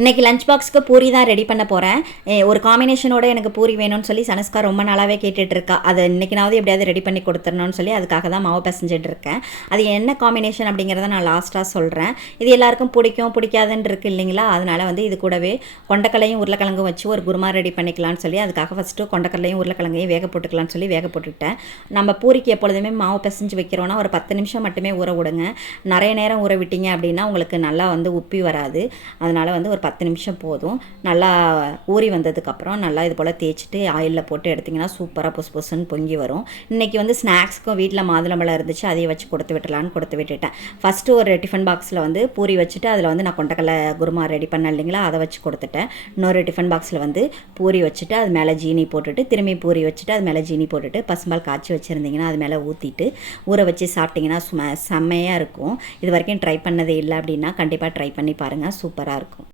இன்றைக்கி லஞ்ச் பாக்ஸ்க்கு பூரி தான் ரெடி பண்ண போகிறேன். ஒரு காம்பினேஷனோட எனக்கு பூரி வேணும்னு சொல்லி சனுஸ்கா ரொம்ப நாளாகவே கேட்டுட்ருக்கா. அதை இன்றைக்கினாவது எப்படியாவது ரெடி பண்ணி கொடுத்துடணும்னு சொல்லி அதுக்காக தான் மாவு பிசைஞ்சிட்டு இருக்கேன். அது என்ன காம்பினேஷன் அப்படிங்கிறத நான் லாஸ்ட்டாக சொல்கிறேன். இது எல்லாருக்கும் பிடிக்கும் பிடிக்காதுன்னு இருக்குது இல்லைங்களா? அதனால் வந்து இது கூடவே கொண்டக்கடலையும் உருளைக்கிழங்கும் வச்சு ஒரு குருமா ரெடி பண்ணிக்கலாம்னு சொல்லி அதுக்காக ஃபஸ்ட்டு கொண்டக்கடலையும் உருளைக்கிழங்கையும் வேக போட்டுக்கலாம்னு சொல்லி வேக போட்டுக்கிட்டேன். நம்ம பூரிக்கு எப்பொழுதுமே மாவு பிசைஞ்சு வைக்கிறோன்னா ஒரு 10 நிமிஷம் மட்டுமே ஊற விடுங்க. நிறைய நேரம் ஊற விட்டீங்க அப்படின்னா உங்களுக்கு நல்லா வந்து உப்பி வராது. அதனால் வந்து ஒரு 10 நிமிஷம் போதும். நல்லா ஊறி வந்ததுக்கப்புறம் நல்லா இது போல் தேய்ச்சிட்டு ஆயிலில் போட்டு எடுத்திங்கன்னா சூப்பராக புசு புசுன்னு பொங்கி வரும். இன்றைக்கி வந்து ஸ்நாக்ஸ்க்கும் வீட்டில் மாதுளம்பழம் இருந்துச்சு, அதையே வச்சு கொடுத்து விட்டுலான்னு கொடுத்து விட்டுட்டேன். ஃபஸ்ட்டு ஒரு டிஃபன் பாக்ஸில் வந்து பூரி வச்சுட்டு அதில் வந்து நான் கொண்டக்கடலை குருமா ரெடி பண்ணேன் இல்லைங்களா, அதை வச்சு கொடுத்துட்டேன். இன்னொரு டிஃபன் பாக்ஸில் வந்து பூரி வச்சுட்டு அது மேலே ஜீனி போட்டுட்டு திரும்பி பூரி வச்சுட்டு அது மேலே ஜீனி போட்டுட்டு பசும்பால் காய்ச்சி வச்சுருந்திங்கன்னா அது மேலே ஊற்றிட்டு ஊற வச்சு சாப்பிட்டிங்கன்னா செம்மையாக இருக்கும். இது வரைக்கும் ட்ரை பண்ணதே இல்லை அப்படின்னா கண்டிப்பாக ட்ரை பண்ணி பாருங்கள், சூப்பராக இருக்கும்.